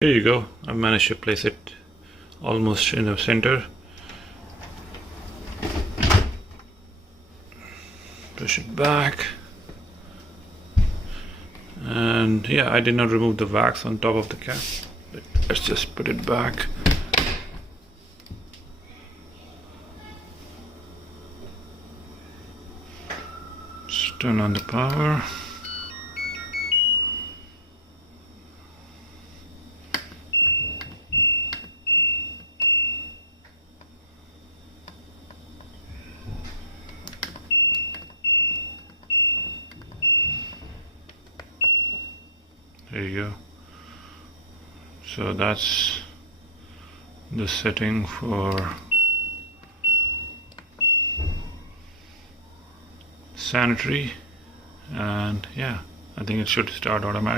Here you go. I've managed to place it almost in the center. Push it back. And yeah, I did not remove the wax on top of the cap, but let's just put it back. Just turn on the power. There you go. So that's the setting for sanitary, and yeah, I think it should start automatically.